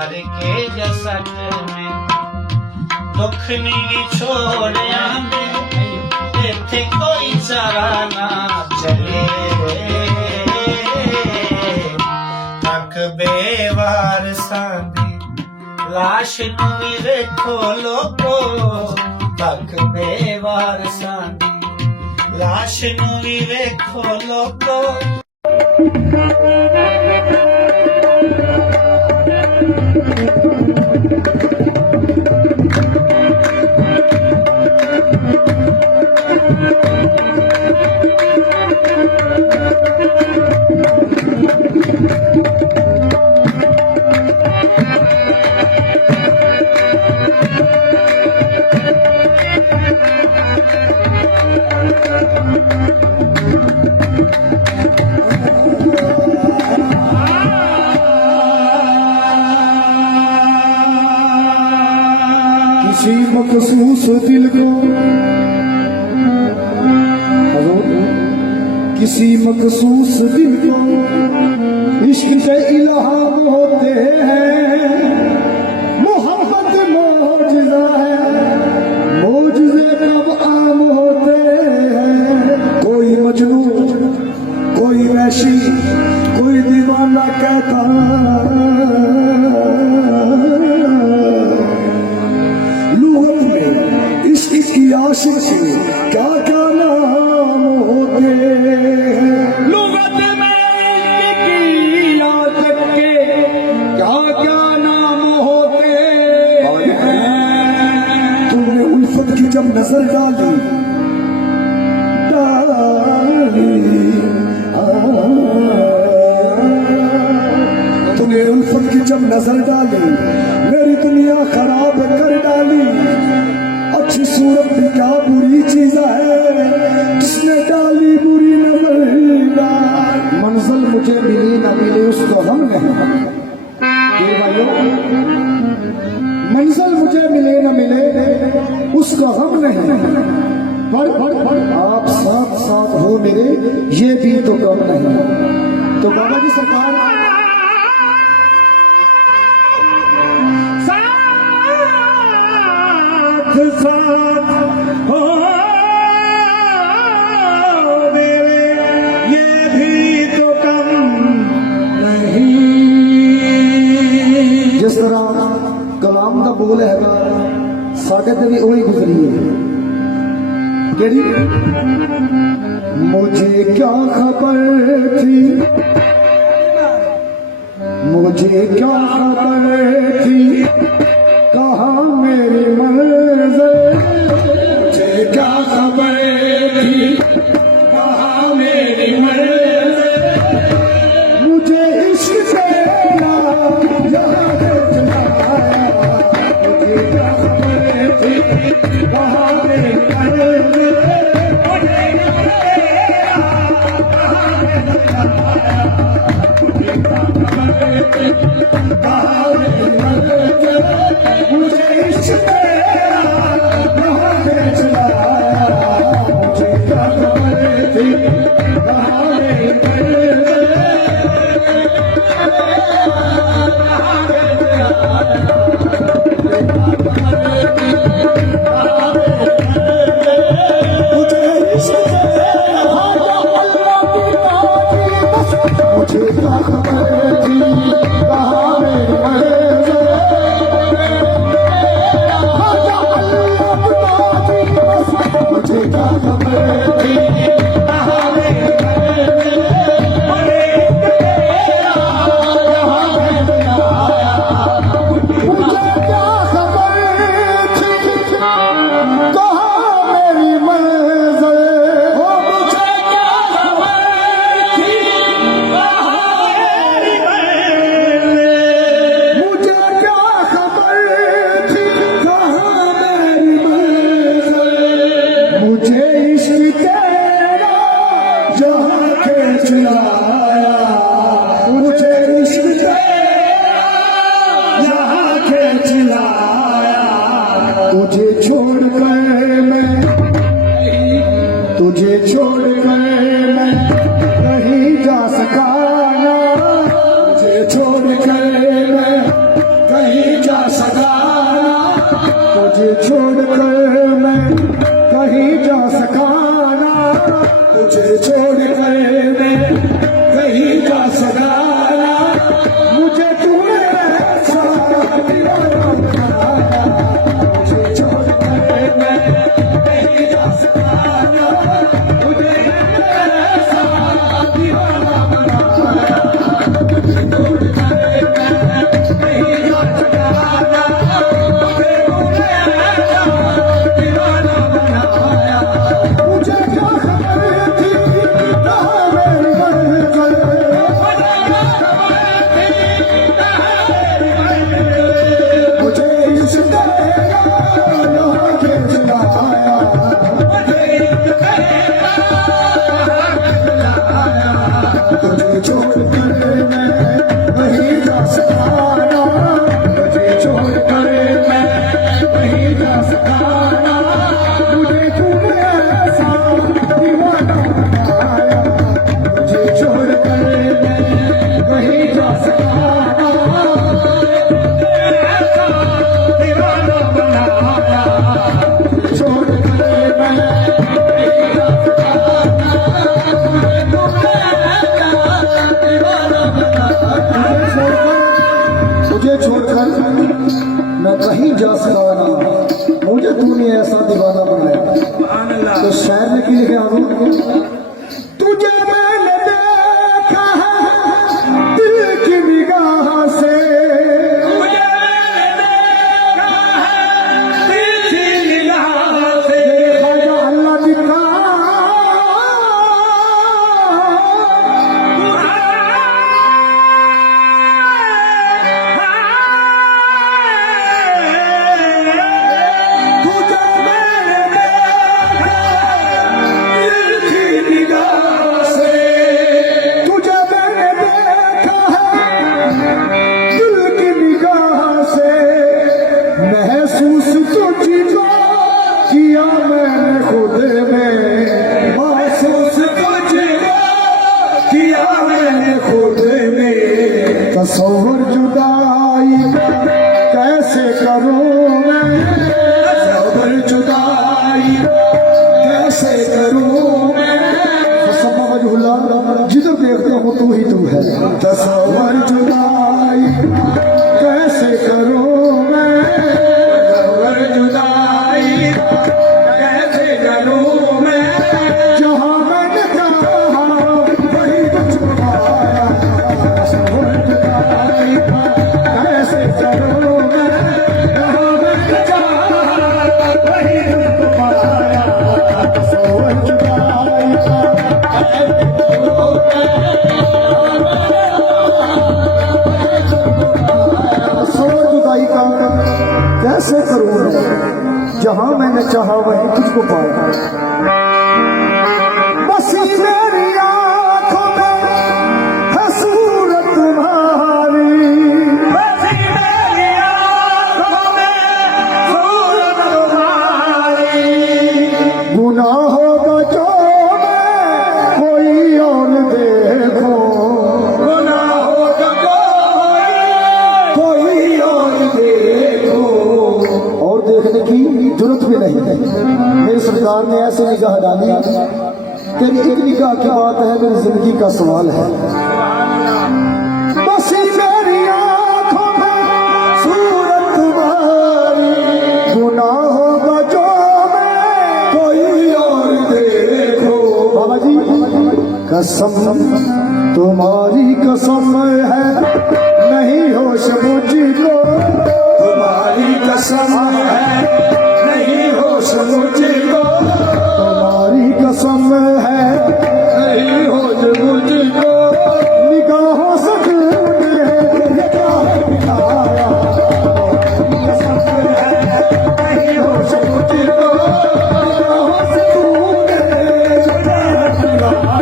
हार के जसट में दुख नहीं छोड़िया इत्थे कोई चारा ना चले तक बेवार सांदी लाश नू भी देखो लोको तक बेवार सांदी लाश नू भी देखो लोको किसी मखसूस दिल को किसी मखसूस दिल को इश्क से इल्हाम होते हैं मोहब्बत मौजज़ा है मौजज़े कब आम होते हैं कोई मजनू कोई वैशी कोई दीवाना कहता आशिक क्या क्या नाम होते लुगत में की याद के क्या क्या नाम होते तुमने उल्फत की जब नजर डाली तुमने उल्फत की जब नजर डाली मेरी दुनिया खराब कर डाली अच्छी सूरत भी क्या बुरी चीज है किसने डाली बुरी नजर मंजिल मुझे मिली न मिली उसको हम नहीं ये भाइयों मंजिल मुझे मिले न मिले उसको हम नहीं पर आप साथ साथ हो मेरे ये भी तो कम नहीं तो बाबा जी सरकार साथ हो मेरे ये भी तो कम नहीं जिस तरह कलाम का बोल है साढ़े ते भी वही गुजरी है केड़ी मुझे क्या खबर थी मुझे क्या खबर थी कहाँ मेरी मंज़िल मुझे क्या खबर थी कहाँ मेरी मंज़िल मुझे इश्क तेरा यहाँ चलाया मुझे क्या खबर थी कहाँ मेरी मंज़िल मुझे तेरा कहाँ मेरी चलाया मुझे क्या खबर थी कहाँ मेरी मंज़िल मुझे इश्क तेरा कहाँ है चलाया मुझे क्या खबर थी कहाँ मेरी मुझे इश्क तेरा अल्लाह की मुझे क्या खबर थी कहाँ मेरी मुझे क्या खबर थी कहाँ मेरी तुझे छोड़ कर मैं नहीं जा सका ना, तुझे छोड़ कर मैं तुझे छोड़कर मैं कहीं जा सकाना, तुझे छोड़कर मैं कहीं जा सकाना, मुझे तूने ऐसा दीवाना बनाया, तुझे छोड़कर मैं कहीं जा सकाना, मुझे ऐसा दीवाना बनाया, तुझे छोड़कर मैं कहीं जा सकाना, मुझे तूने ऐसा दीवाना बनाया, मुझे क्या खबर थी कहाँ मेरी मंजिल, मुझे इस तुझे छोड़कर मैं कहीं जा सकाना, तुझे छोड़कर मैं कहीं जा सकाना, मुझे तूने ऐसा दीवाना बनाया, तुझे छोड़कर मैं कहीं जा सकाना, ऐसा दीवाना बनाया, छोड़कर मैं कहीं जा सकाना, तुझे छोड़कर मैं कहीं जा सका ना, मुझे तूने ऐसा दीवाना बनाया। तो शायर ने की लिखे आगे, तुझे मैंने देखा है दिल की निगाह से, तुझे मैंने देखा है दिल की निगाह से, ख्वाजा अल्लाह दिखा महसूस तुझको किया मैंने खुद में, महसूस तुझको किया मैंने खुद में, तस्वर जुदाई कैसे करूं मैं, तस्वर जुदाई कैसे करूं मैं, सब वजहुल्लाह जिधर देखते हो तू ही तू है, तस्वर जुदाई कैसे करूं मैं, जुदाई कैसे करूं मैं, जहां मैंने चाहा वही कुछ पाया, जुदाई कैसे करूं मैं, जहां मैंने चाहा वही कुछ पाया, जुदाई कैसे करूं जुदाई का कैसे करूं मैं, जहां मैंने चाहा वही तुझको पाया, बसी मेरी आंखों में है सूरत तुम्हारी, बसी मेरी आंखों में सूरत तुम्हारी, गुनाहों का जो मैं कोई और देखो, गुनाहों का कोई और देखो, और देखने की जरूरत भी नहीं है। मेरी सरकार ने ऐसे निगाह डाली, तेरी एक निगाह की बात है, मेरी जिंदगी का सवाल है, बसी मेरी आंखों में सूरत तुम्हारी, गुनाहों का जो मैं कोई और देखो, बाबा जी कसम तुम्हारी कसम है नहीं होश मुझको, तुम्हारी कसम है नहीं होश मुझको, तुम्हारी कसम है नहीं होश मुझको, निगाहों से मुझे ये क्या मिलाया, कसम है नहीं होश मुझको, निगाहों से तूने ये क्या मिलाया,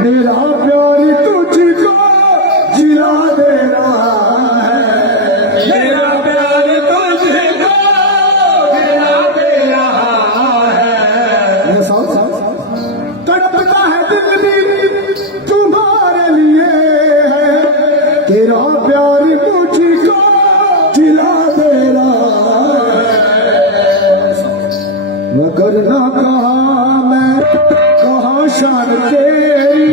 मेरा प्यार तुझको जिला दे रहा है, मेरा प्यार तुझको जिला दे रहा है। ये तड़पता है दिल भी तुम्हारे लिए है, तेरा प्यार मुझको जिला दे रहा है। मगर ना कहा मैं कहा शान तेरी,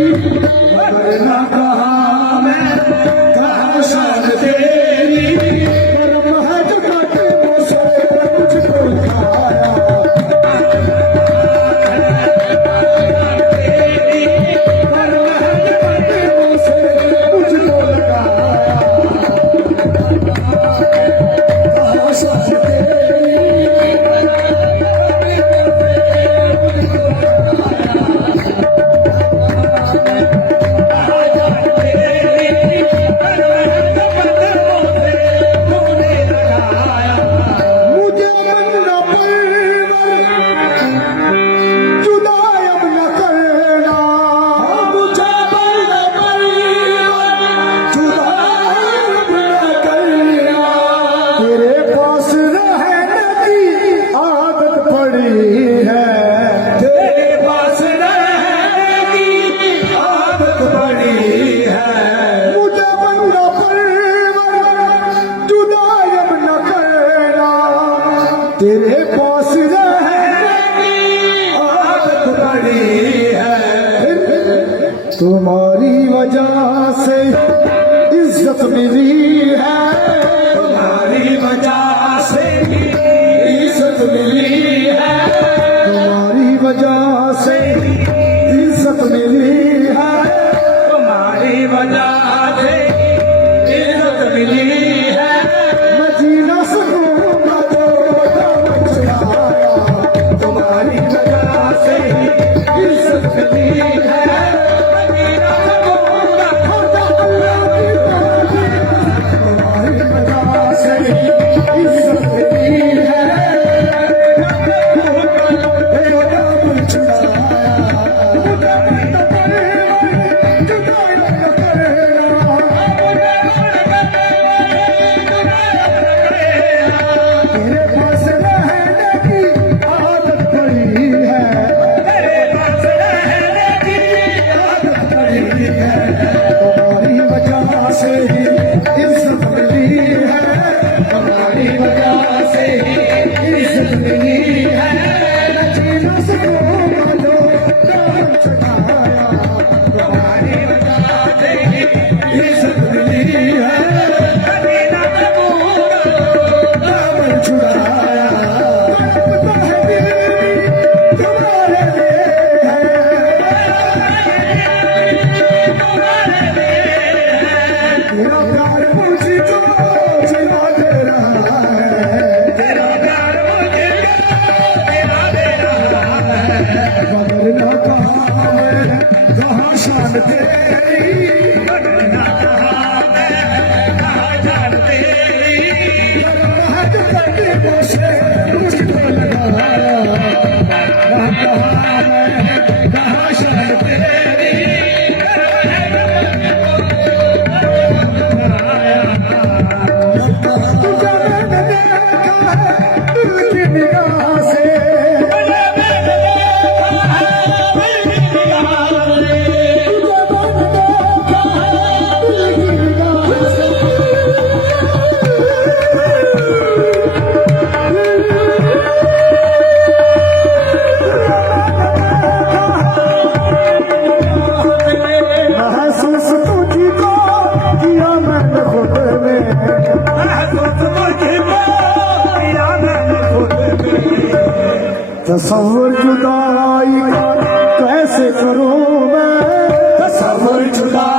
मगर ना कहा मैं कहा शान तेरी, कर्म है जो कदमों से मुझको उठाया, कर्म है जो कदमों से मुझको लगाया, कहा शान तेरी। मुझे बनना परवर जुदाई अब न करना, मुझे बनना परवर जुदाई अब न करना, तेरे पास रहने की आदत पड़ी है, तेरे पास रहने की आदत पड़ी है। मुझे बनना परवर जुदाई अब न करना, तेरे पास रहने की आदत पड़ी है। तुम्हारी वजह से इज्जत मिली है, तुम्हारी वजह से इज्जत मिली है, तुम्हारी वजह से इज्जत मिली है, तुम्हारी वजह से इज्जत मिली है। मैं जी ना सकूंगा तो दम छुड़ाया, तुम्हारी वजह से इज्जत मिली है। मैं जी ना सकूंगा खुदा अल्लाह की बात, तुम्हारी वजह से इज्जत मिली है। दम छुड़ाया, तेरे पास रहने की आदत पड़ी है, तेरे पास रहने की आदत पड़ी है, तुम्हारी वजह से ही इज्जत मिली है, तुम्हारी वजह से ही इज्जत मिली है। मैं जी ना सकूंगा जो दम छुड़ाया, तुम्हारी वजह से ही इज्जत मिली है। मैं जी ना सकूंगा दम छुड़ाया, तड़पता है दिल भी तुम्हारे लिए है, तेरा प्यार मुझको जिला दे रहा है, तेरा प्यार मुझको जिला दे रहा है। मगर ना कहा मैं कहा शान तेरी, मगर ना कहा मैं कहा शान तेरी, कर्म है जो कदमों से मुझको लगाया, ना कहा मैं कहा शान तेरी, कर्म है जो तुझे मैंने देखा है दिल की निगाह से, तुझे मैंने देखा है दिल की निगाह से, तुझे मैंने देखा है दिल की निगाह से। महसूस तुझको किया मैंने खुद में, महसूस तुझको किया मैंने खुद में, तसव्वुर जुदाई का कैसे करूं मैं, तसव्वुर जुदाई